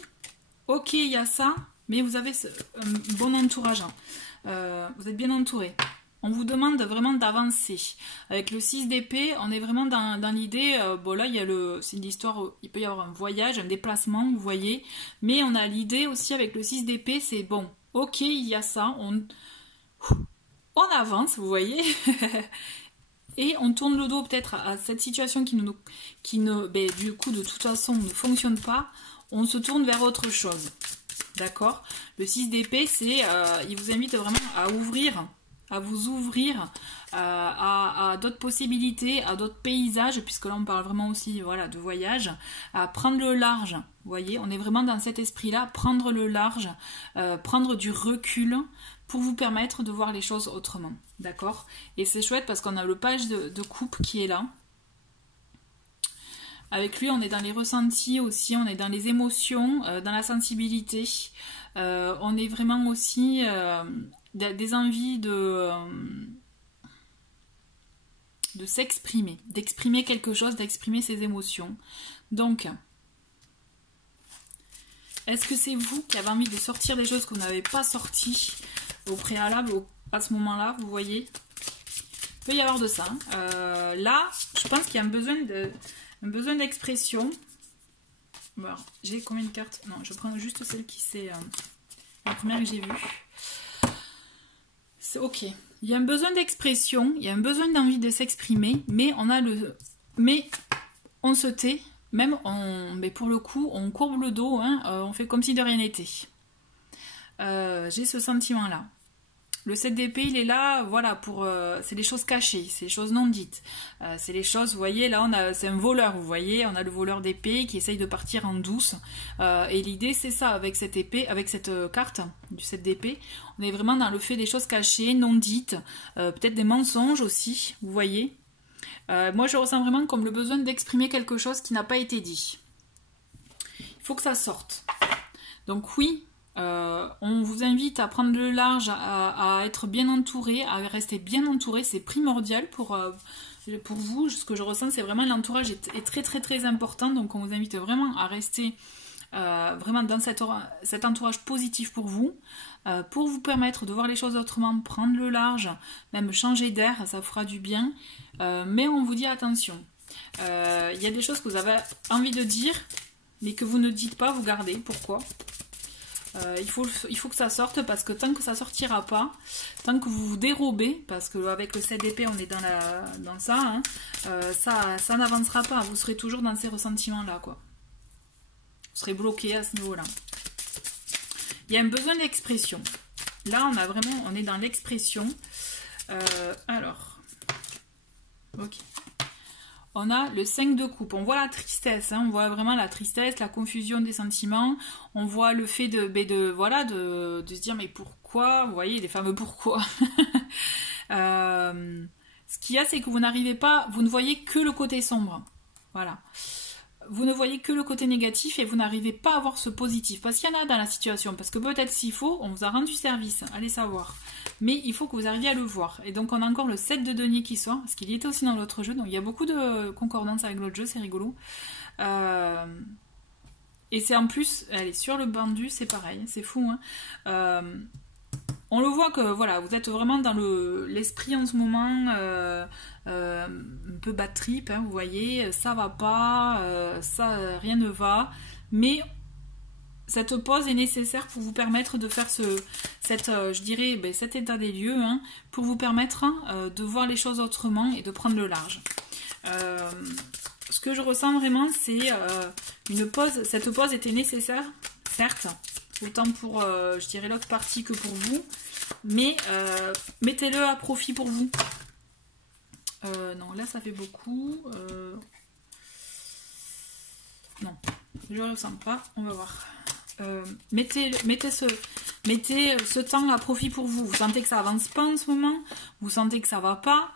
ok il y a ça, mais vous avez un bon entourage, hein. Vous êtes bien entouré. On vous demande vraiment d'avancer. Avec le 6 d'épée, on est vraiment dans l'idée, bon là, c'est une histoire, il peut y avoir un voyage, un déplacement, vous voyez, mais on a l'idée aussi avec le 6 d'épée, c'est bon, ok, il y a ça, on avance, vous voyez, et on tourne le dos peut-être à cette situation qui du coup, de toute façon, ne fonctionne pas, on se tourne vers autre chose, d'accord? Le 6 d'épée, c'est, il vous invite vraiment à vous ouvrir à d'autres possibilités, à d'autres paysages, puisque là on parle vraiment aussi, voilà, de voyage, à prendre le large, vous voyez, on est vraiment dans cet esprit-là, prendre le large, prendre du recul pour vous permettre de voir les choses autrement, d'accord? Et c'est chouette parce qu'on a le page de coupe qui est là. Avec lui, on est dans les ressentis aussi, on est dans les émotions, dans la sensibilité, on est vraiment aussi... des envies de s'exprimer, d'exprimer quelque chose, d'exprimer ses émotions. Donc, est-ce que c'est vous qui avez envie de sortir des choses que vous n'avez pas sorties au préalable, à ce moment-là, vous voyez? Il peut y avoir de ça. Là, je pense qu'il y a un besoin d'expression. Bon, j'ai combien de cartes? Non, je prends juste celle qui c'est la première que j'ai vue. C'est ok. Il y a un besoin d'expression, il y a un besoin d'envie de s'exprimer, mais on se tait, mais pour le coup, on courbe le dos, hein, on fait comme si de rien n'était. J'ai ce sentiment-là. Le 7 d'épée, il est là, voilà, c'est les choses cachées, c'est les choses non dites. C'est les choses, vous voyez, là, c'est un voleur, vous voyez, on a le voleur d'épée qui essaye de partir en douce. Et l'idée, c'est ça, avec cette épée, avec cette carte du 7 d'épée, on est vraiment dans le fait des choses cachées, non dites, peut-être des mensonges aussi, vous voyez. Moi, je ressens vraiment comme le besoin d'exprimer quelque chose qui n'a pas été dit. Il faut que ça sorte. Donc oui, on vous invite à prendre le large, à être bien entouré, à rester bien entouré, c'est primordial pour vous. Ce que je ressens, c'est vraiment l'entourage est très très très important, donc on vous invite vraiment à rester vraiment dans cet entourage positif pour vous permettre de voir les choses autrement, prendre le large, même changer d'air, ça fera du bien, mais on vous dit attention, il y a des choses que vous avez envie de dire, mais que vous ne dites pas, vous gardez, pourquoi ? Il faut que ça sorte, parce que tant que ça sortira pas, tant que vous vous dérobez, parce qu'avec le 7 d'épée on est dans ça, hein, ça n'avancera pas, vous serez toujours dans ces ressentiments là, quoi. Vous serez bloqué à ce niveau là. Il y a un besoin d'expression, là on est dans l'expression. Alors ok, on a le 5 de coupe, on voit la tristesse, hein, on voit vraiment la tristesse, la confusion des sentiments, on voit le fait de se dire mais pourquoi, vous voyez les fameux pourquoi. Ce qu'il y a, c'est que vous ne voyez que le côté sombre, voilà. Vous ne voyez que le côté négatif et vous n'arrivez pas à voir ce positif, parce qu'il y en a dans la situation, parce que peut-être s'il faut, on vous a rendu service, allez savoir. Mais il faut que vous arriviez à le voir. Et donc on a encore le 7 de denier qui sort, parce qu'il y était aussi dans l'autre jeu, donc il y a beaucoup de concordance avec l'autre jeu, c'est rigolo. Et c'est en plus, elle est sur le bandu, c'est pareil, c'est fou, hein. On le voit que voilà, vous êtes vraiment dans l'esprit en ce moment, un peu bad trip, hein, vous voyez, ça va pas, rien ne va, mais cette pause est nécessaire pour vous permettre de faire cet état des lieux, hein, pour vous permettre de voir les choses autrement et de prendre le large. Ce que je ressens vraiment, c'est une pause. Cette pause était nécessaire, certes, autant pour, je dirais, l'autre partie que pour vous, mais mettez-le à profit pour vous. Non, là ça fait beaucoup. Non, je ne ressens pas, on va voir. Mettez ce temps à profit pour vous. Vous sentez que ça avance pas en ce moment, vous sentez que ça va pas,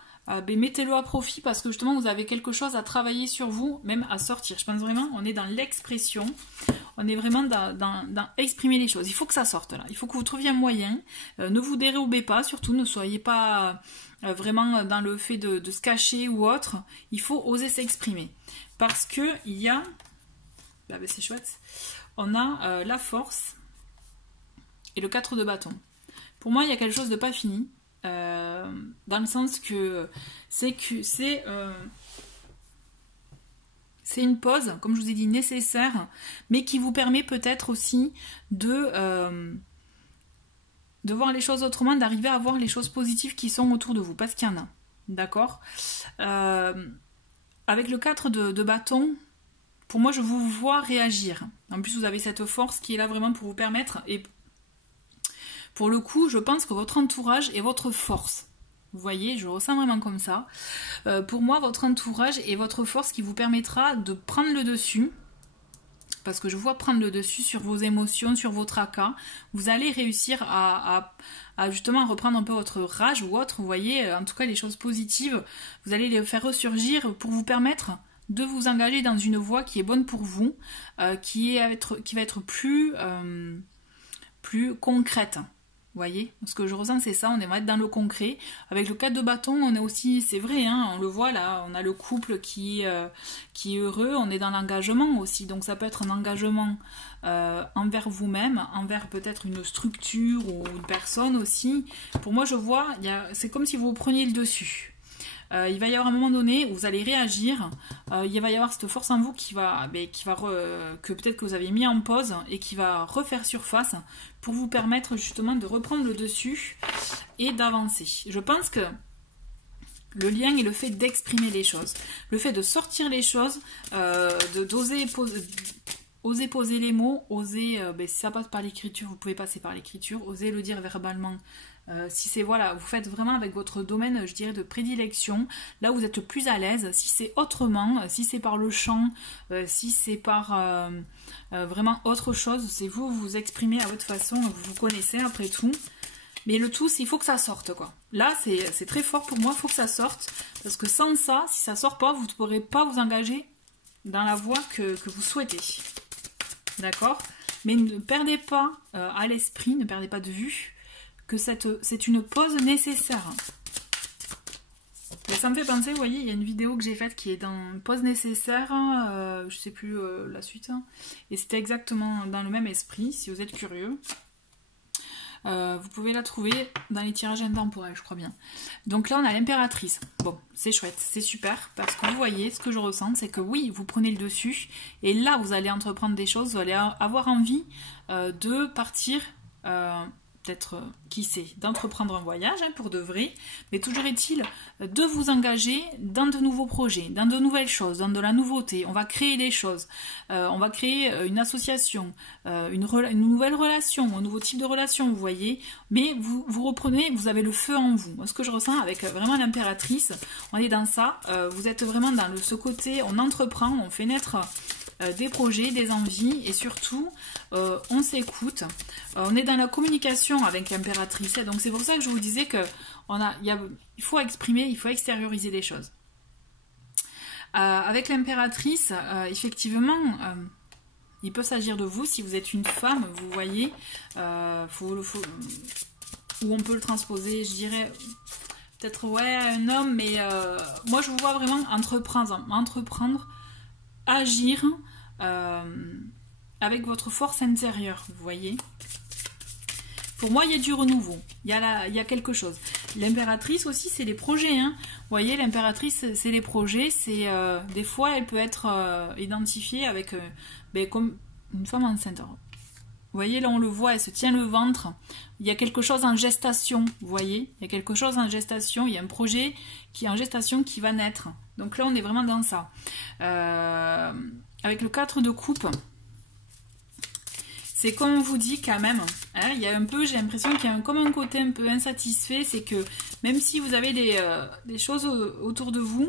mettez-le à profit, parce que justement vous avez quelque chose à travailler sur vous, même à sortir. Je pense vraiment, on est dans l'expression, on est vraiment dans exprimer les choses. Il faut que ça sorte là, il faut que vous trouviez un moyen. Ne vous dérobez pas, surtout ne soyez pas vraiment dans le fait de se cacher ou autre. Il faut oser s'exprimer, parce que il y a, c'est chouette, on a la force et le 4 de bâton. Pour moi, il y a quelque chose de pas fini, dans le sens que c'est une pause, comme je vous ai dit, nécessaire, mais qui vous permet peut-être aussi de voir les choses autrement, d'arriver à voir les choses positives qui sont autour de vous, parce qu'il y en a, d'accord. Avec le 4 de bâton, pour moi, je vous vois réagir. En plus, vous avez cette force qui est là vraiment pour vous permettre. Et pour le coup, je pense que votre entourage est votre force. Vous voyez, je le ressens vraiment comme ça. Pour moi, votre entourage est votre force qui vous permettra de prendre le dessus. Parce que je vois prendre le dessus sur vos émotions, sur vos tracas. Vous allez réussir à justement reprendre un peu votre rage ou autre. Vous voyez, en tout cas, les choses positives, vous allez les faire ressurgir pour vous permettre de vous engager dans une voie qui est bonne pour vous, qui va être plus concrète. Vous voyez, ce que je ressens, c'est ça, on aimerait être dans le concret. Avec le 4 de bâton, on est aussi, c'est vrai, hein, on le voit là, on a le couple qui est heureux, on est dans l'engagement aussi. Donc ça peut être un engagement envers vous-même, envers peut-être une structure ou une personne aussi. Pour moi, je vois, c'est comme si vous preniez le dessus. il va y avoir un moment donné où vous allez réagir, il va y avoir cette force en vous que peut-être que vous aviez mis en pause et qui va refaire surface pour vous permettre justement de reprendre le dessus et d'avancer. Je pense que le lien est le fait d'exprimer les choses, le fait de sortir les choses, d'oser oser poser les mots, oser, si ça passe par l'écriture, vous pouvez passer par l'écriture, oser le dire verbalement. Si c'est, voilà, vous faites vraiment avec votre domaine, je dirais, de prédilection, là où vous êtes le plus à l'aise. Si c'est autrement, si c'est par le chant, si c'est par vraiment autre chose, c'est vous, vous exprimez à votre façon, vous vous connaissez après tout. Mais le tout, c'est il faut que ça sorte, quoi. Là, c'est très fort pour moi, il faut que ça sorte. Parce que sans ça, si ça sort pas, vous ne pourrez pas vous engager dans la voie que vous souhaitez. D'accord? Mais ne perdez pas à l'esprit, ne perdez pas de vue que c'est une pause nécessaire. Et ça me fait penser, vous voyez, il y a une vidéo que j'ai faite qui est dans pause nécessaire, je sais plus la suite, et c'était exactement dans le même esprit, si vous êtes curieux. Vous pouvez la trouver dans les tirages intemporels, je crois bien. Donc là, on a l'impératrice. Bon, c'est chouette, c'est super, parce que vous voyez, ce que je ressens, c'est que oui, vous prenez le dessus, et là, vous allez entreprendre des choses, vous allez avoir envie de partir, peut-être, qui sait, d'entreprendre un voyage, pour de vrai, mais toujours est-il de vous engager dans de nouveaux projets, dans de nouvelles choses, dans de la nouveauté. On va créer des choses, on va créer une association, une nouvelle relation, un nouveau type de relation, vous voyez, mais vous reprenez, vous avez le feu en vous. Moi, ce que je ressens avec vraiment l'impératrice, on est dans ça, vous êtes vraiment dans ce côté, on entreprend, on fait naître des projets, des envies, et surtout on s'écoute, on est dans la communication avec l'impératrice, donc c'est pour ça que je vous disais que il faut exprimer, il faut extérioriser les choses. Avec l'impératrice, effectivement, il peut s'agir de vous, si vous êtes une femme, vous voyez, ou on peut le transposer, je dirais, peut-être, ouais, un homme, mais moi je vous vois vraiment entreprendre, agir avec votre force intérieure, vous voyez. Pour moi, il y a du renouveau, il y a quelque chose. L'impératrice aussi, c'est les projets, hein. Vous voyez, l'impératrice, c'est les projets, c'est des fois, elle peut être identifiée avec, comme une femme enceinte. Alors, vous voyez, là, on le voit, elle se tient le ventre. Il y a quelque chose en gestation, vous voyez. Il y a quelque chose en gestation, il y a un projet qui est en gestation qui va naître. Donc là, on est vraiment dans ça. Avec le 4 de coupe, c'est comme on vous dit quand même, hein, il y a un peu, j'ai l'impression qu'il y a comme un côté un peu insatisfait, c'est que même si vous avez des choses autour de vous,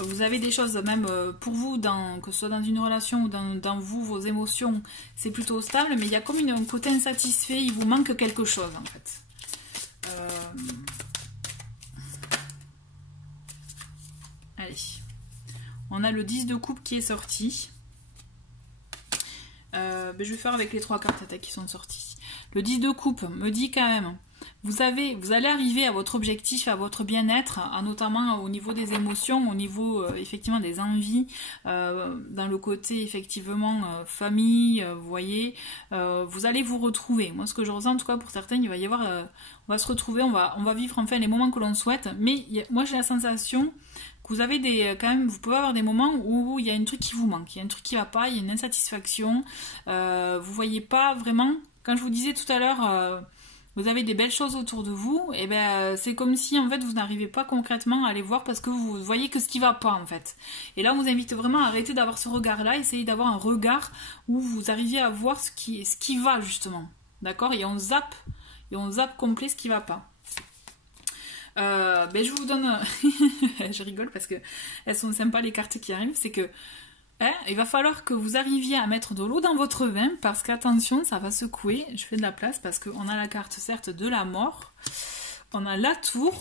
vous avez des choses même pour vous, que ce soit dans une relation ou dans vous, vos émotions, c'est plutôt stable, mais il y a comme un côté insatisfait, il vous manque quelque chose en fait. Allez, on a le 10 de coupe qui est sorti. Je vais faire avec les 3 cartes qui sont sorties. Le 10 de coupe me dit quand même, vous allez arriver à votre objectif, à votre bien-être, notamment au niveau des émotions, au niveau effectivement des envies, dans le côté effectivement famille, vous voyez, vous allez vous retrouver. Moi, ce que je ressens, en tout cas pour certaines, il va y avoir, on va se retrouver, on va vivre enfin les moments que l'on souhaite, mais moi j'ai la sensation vous avez quand même, vous pouvez avoir des moments où il y a un truc qui vous manque, il y a un truc qui va pas, il y a une insatisfaction, vous voyez pas vraiment, quand je vous disais tout à l'heure, vous avez des belles choses autour de vous, et c'est comme si en fait vous n'arrivez pas concrètement à les voir parce que vous voyez que ce qui va pas en fait. Et là on vous invite vraiment à arrêter d'avoir ce regard-là, essayez d'avoir un regard où vous arriviez à voir ce qui va justement, d'accord, et on zappe complet ce qui va pas. Je vous donne je rigole parce que elles sont sympas les cartes qui arrivent, c'est que il va falloir que vous arriviez à mettre de l'eau dans votre vin parce qu'attention, ça va secouer. Je fais de la place parce qu'on a la carte certes de la mort, on a la tour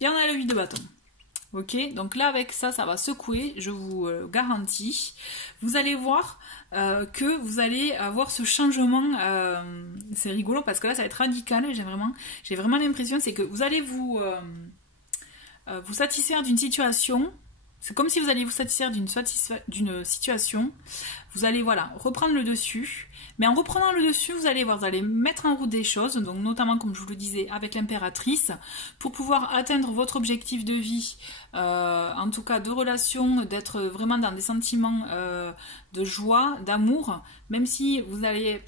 et on a le 8 de bâton. Ok, donc là avec ça, ça va secouer, je vous garantis. Vous allez voir que vous allez avoir ce changement, c'est rigolo parce que là ça va être radical, j'ai vraiment l'impression, c'est que vous allez vous satisfaire d'une situation C'est comme si vous alliez vous satisfaire d'une situation. Vous allez, voilà, reprendre le dessus. Mais en reprenant le dessus, vous allez voir, vous allez mettre en route des choses, donc notamment, comme je vous le disais, avec l'impératrice, pour pouvoir atteindre votre objectif de vie, en tout cas de relation, d'être vraiment dans des sentiments de joie, d'amour, même si vous allez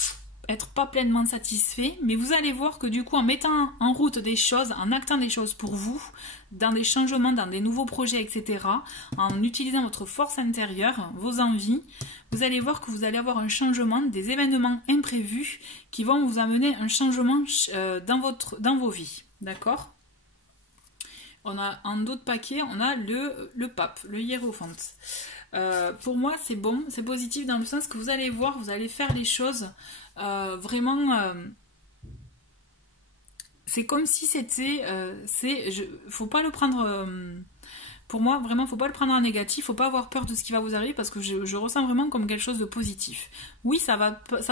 être pas pleinement satisfait, mais vous allez voir que du coup, en mettant en route des choses, en actant des choses pour vous, dans des changements, dans des nouveaux projets, etc., en utilisant votre force intérieure, vos envies, vous allez voir que vous allez avoir un changement, des événements imprévus qui vont vous amener un changement dans vos vies. D'accord? On a en d'autres paquets, on a le pape, le hiérophant. Pour moi, c'est bon, c'est positif dans le sens que vous allez voir, vous allez faire les choses vraiment... c'est comme si c'était... faut pas le prendre... pour moi, vraiment, faut pas le prendre en négatif, faut pas avoir peur de ce qui va vous arriver parce que je ressens vraiment comme quelque chose de positif. Oui, ça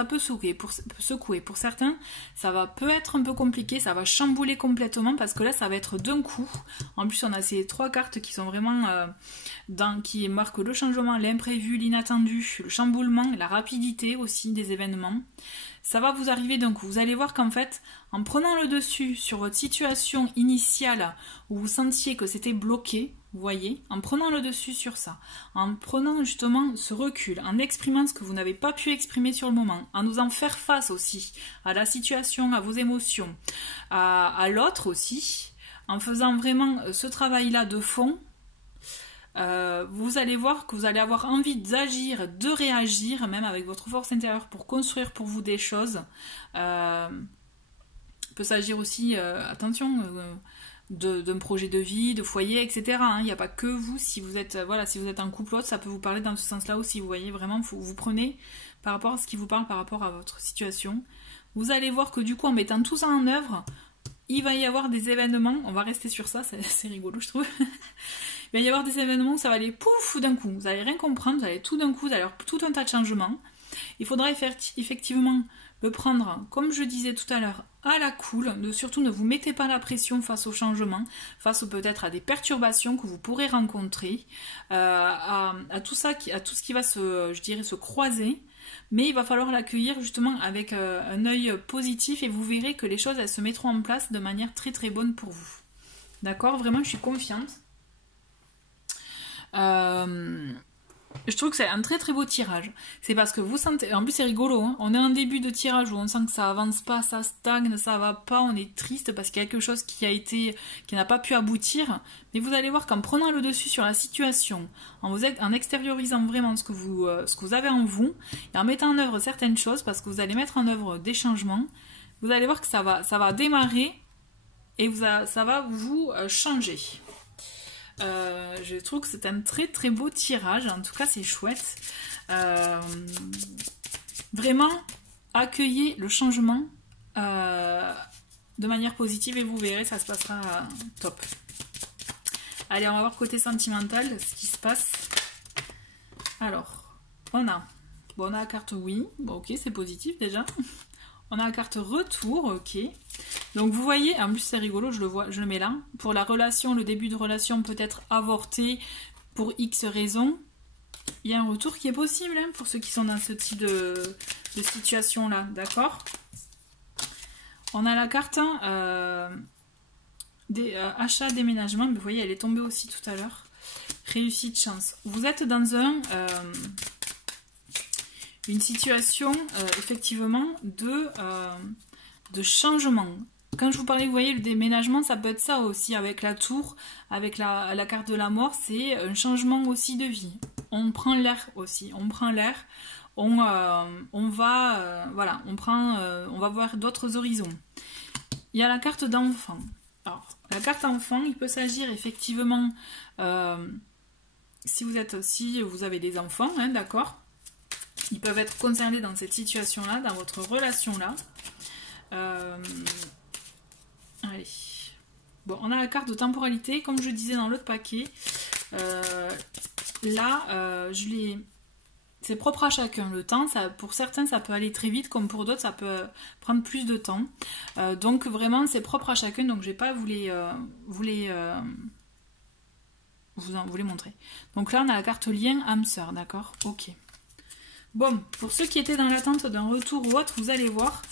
peut secouer. Pour certains, peut être un peu compliqué, ça va chambouler complètement parce que là, ça va être d'un coup. En plus, on a ces 3 cartes qui sont vraiment qui marquent le changement, l'imprévu, l'inattendu, le chamboulement, la rapidité aussi des événements. Ça va vous arriver d'un coup. Vous allez voir qu'en fait, en prenant le dessus sur votre situation initiale où vous sentiez que c'était bloqué, vous voyez, en prenant le dessus sur ça, en prenant justement ce recul, en exprimant ce que vous n'avez pas pu exprimer sur le moment, en osant faire face aussi à la situation, à vos émotions, à l'autre aussi, en faisant vraiment ce travail-là de fond, vous allez voir que vous allez avoir envie d'agir, de réagir, même avec votre force intérieure pour construire pour vous des choses. Peut s'agir aussi, attention, d'un projet de vie, de foyer, etc. Il n'y a pas que vous. Si vous êtes en couple autre, ça peut vous parler dans ce sens-là aussi. Vous voyez, vraiment, vous prenez par rapport à ce qui vous parle, par rapport à votre situation. Vous allez voir que du coup, en mettant tout ça en œuvre, il va y avoir des événements. On va rester sur ça, c'est rigolo, je trouve. Il va y avoir des événements où ça va aller pouf d'un coup. Vous n'allez rien comprendre, vous allez tout d'un coup, vous allez avoir tout un tas de changements. Il faudra effectivement le prendre, comme je disais tout à l'heure, à la cool. Surtout, ne vous mettez pas la pression face au changement, face peut-être à des perturbations que vous pourrez rencontrer, à tout ça, à tout ce qui va se croiser. Mais il va falloir l'accueillir justement avec un œil positif et vous verrez que les choses, elles se mettront en place de manière très très bonne pour vous. D'accord? Vraiment, je suis confiante. Je trouve que c'est un très très beau tirage. C'est parce que vous sentez... En plus c'est rigolo, hein. On est en début de tirage où on sent que ça avance pas, ça stagne, ça va pas, on est triste parce qu'il y a quelque chose qui n'a pas pu aboutir. Mais vous allez voir qu'en prenant le dessus sur la situation, en extériorisant vraiment ce que vous avez en vous, et en mettant en œuvre certaines choses, parce que vous allez mettre en œuvre des changements, vous allez voir que ça va démarrer et ça va vous changer. Je trouve que c'est un très très beau tirage, en tout cas c'est chouette. Vraiment, accueillez le changement de manière positive et vous verrez, ça se passera top. Allez, on va voir côté sentimental ce qui se passe. Alors, on a la carte oui, bon ok c'est positif déjà. On a la carte retour, ok. Donc vous voyez, en plus c'est rigolo, je le mets là. Pour la relation, le début de relation peut être avorté pour X raisons. Il y a un retour qui est possible hein, pour ceux qui sont dans ce type de situation-là, d'accord? On a la carte achat, déménagement, mais vous voyez, elle est tombée aussi tout à l'heure. Réussite, chance. Vous êtes dans une situation effectivement de changement. Quand je vous parlais, vous voyez, le déménagement, ça peut être ça aussi, avec la tour, avec la carte de la mort, c'est un changement aussi de vie. On prend l'air aussi, on prend l'air, on va voir d'autres horizons. Il y a la carte d'enfant. Alors, la carte enfant, il peut s'agir effectivement, si vous avez des enfants, hein, d'accord, ils peuvent être concernés dans cette situation-là, dans votre relation-là. Allez. Bon, on a la carte de temporalité, comme je disais dans l'autre paquet. C'est propre à chacun. Le temps, pour certains, ça peut aller très vite, comme pour d'autres, ça peut prendre plus de temps. Donc vraiment, c'est propre à chacun. Donc je vais pas vous les vous les montrer. Donc là, on a la carte lien âme sœur, d'accord? Ok. Bon, pour ceux qui étaient dans l'attente d'un retour ou autre, vous allez voir,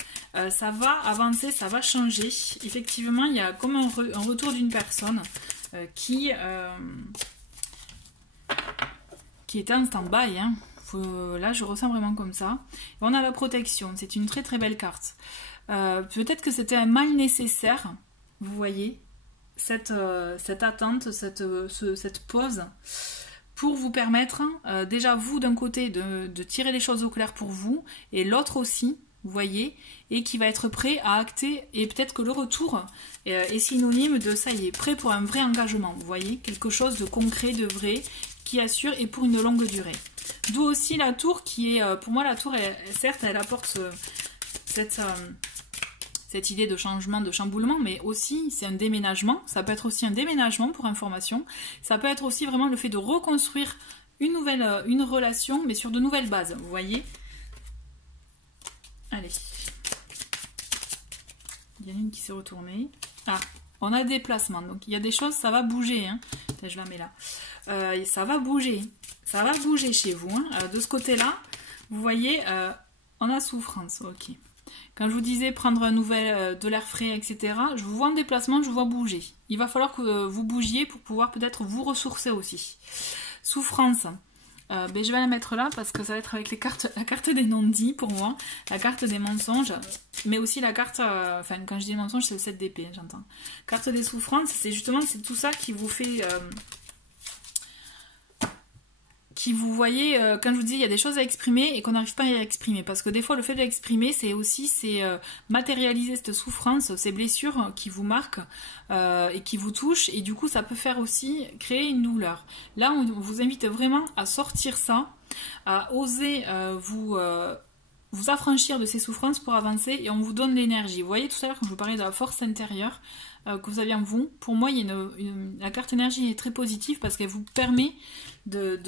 ça va avancer, ça va changer. Effectivement, il y a comme un retour d'une personne qui était en stand-by. Hein. Là, je ressens vraiment comme ça. Et on a la protection, c'est une très très belle carte. Peut-être que c'était un mal nécessaire, vous voyez, cette attente, cette pause, pour vous permettre, déjà vous d'un côté, de tirer les choses au clair pour vous, et l'autre aussi, vous voyez, et qui va être prêt à acter, et peut-être que le retour est synonyme de ça y est, prêt pour un vrai engagement, vous voyez, quelque chose de concret, de vrai, qui assure, et pour une longue durée. D'où aussi la tour qui est, pour moi la tour, certes elle apporte cette idée de changement, de chamboulement, mais aussi c'est un déménagement, ça peut être aussi un déménagement pour information, ça peut être aussi vraiment le fait de reconstruire une relation, mais sur de nouvelles bases, vous voyez. Allez. Il y en a une qui s'est retournée. Ah, on a des placements, donc il y a des choses, ça va bouger, hein. Je la mets là. Ça va bouger chez vous, hein. De ce côté-là, vous voyez, on a souffrance, ok. Quand je vous disais prendre de l'air frais, etc., je vous vois en déplacement, je vous vois bouger. Il va falloir que vous bougiez pour pouvoir peut-être vous ressourcer aussi. Souffrance. Je vais la mettre là parce que ça va être avec la carte des non-dits pour moi, la carte des mensonges, mais aussi la carte, quand je dis mensonges, c'est le 7 d'épée, j'entends. Carte des souffrances, c'est tout ça qui vous fait... qui vous voyez, quand je vous dis il y a des choses à exprimer et qu'on n'arrive pas à exprimer, parce que des fois le fait de l'exprimer c'est aussi matérialiser cette souffrance, ces blessures qui vous marquent et qui vous touchent, et du coup ça peut faire aussi créer une douleur. Là on vous invite vraiment à sortir ça, à oser vous affranchir de ces souffrances pour avancer, et on vous donne l'énergie. Vous voyez tout à l'heure quand je vous parlais de la force intérieure que vous avez en vous, pour moi il y a la carte énergie est très positive parce qu'elle vous permet de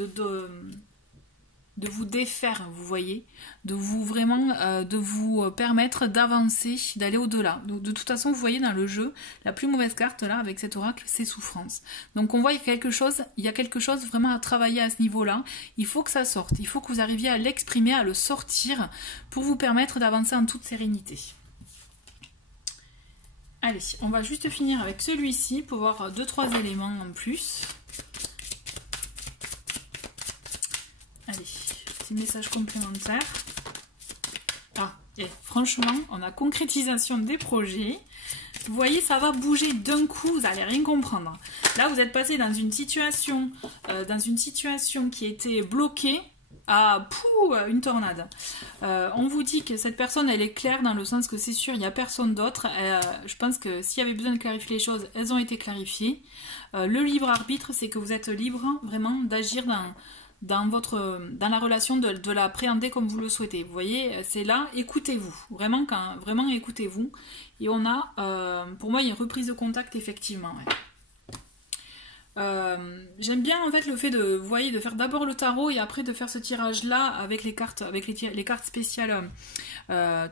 vous défaire, vous voyez, de vous permettre d'avancer, d'aller au-delà. De toute façon, vous voyez dans le jeu, la plus mauvaise carte là avec cet oracle, c'est souffrance. Donc on voit il y a quelque chose vraiment à travailler à ce niveau-là. Il faut que ça sorte, il faut que vous arriviez à l'exprimer, à le sortir pour vous permettre d'avancer en toute sérénité. Allez, on va juste finir avec celui-ci pour voir 2-3 éléments en plus. Allez, petit message complémentaire. Ah, et franchement, on a concrétisation des projets. Vous voyez, ça va bouger d'un coup, vous n'allez rien comprendre. Là, vous êtes passé dans une situation qui était bloquée à une tornade. On vous dit que cette personne, elle est claire dans le sens que c'est sûr, il n'y a personne d'autre. Je pense que s'il y avait besoin de clarifier les choses, elles ont été clarifiées. Le libre arbitre, c'est que vous êtes libre vraiment d'agir dans la relation, de la appréhender comme vous le souhaitez. Vous voyez, c'est là, écoutez-vous. Vraiment écoutez-vous. Et on a, pour moi, il y a une reprise de contact, effectivement. Ouais. J'aime bien en fait le fait de faire d'abord le tarot et après de faire ce tirage là avec les cartes spéciales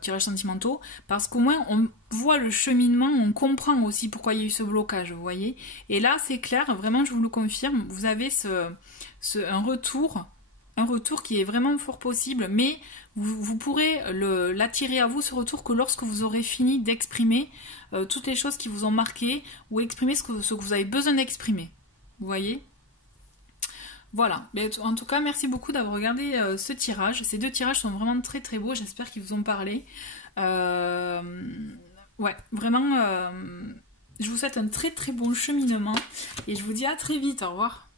tirages sentimentaux, parce qu'au moins on voit le cheminement, on comprend aussi pourquoi il y a eu ce blocage, vous voyez. Et là c'est clair, vraiment je vous le confirme, vous avez un retour qui est vraiment fort possible, mais vous pourrez l'attirer à vous, ce retour, que lorsque vous aurez fini d'exprimer toutes les choses qui vous ont marqué, ou exprimer ce que vous avez besoin d'exprimer. Vous voyez? Voilà. Mais en tout cas, merci beaucoup d'avoir regardé ce tirage. Ces 2 tirages sont vraiment très très beaux. J'espère qu'ils vous ont parlé. Ouais, vraiment, je vous souhaite un très très bon cheminement. Et je vous dis à très vite. Au revoir.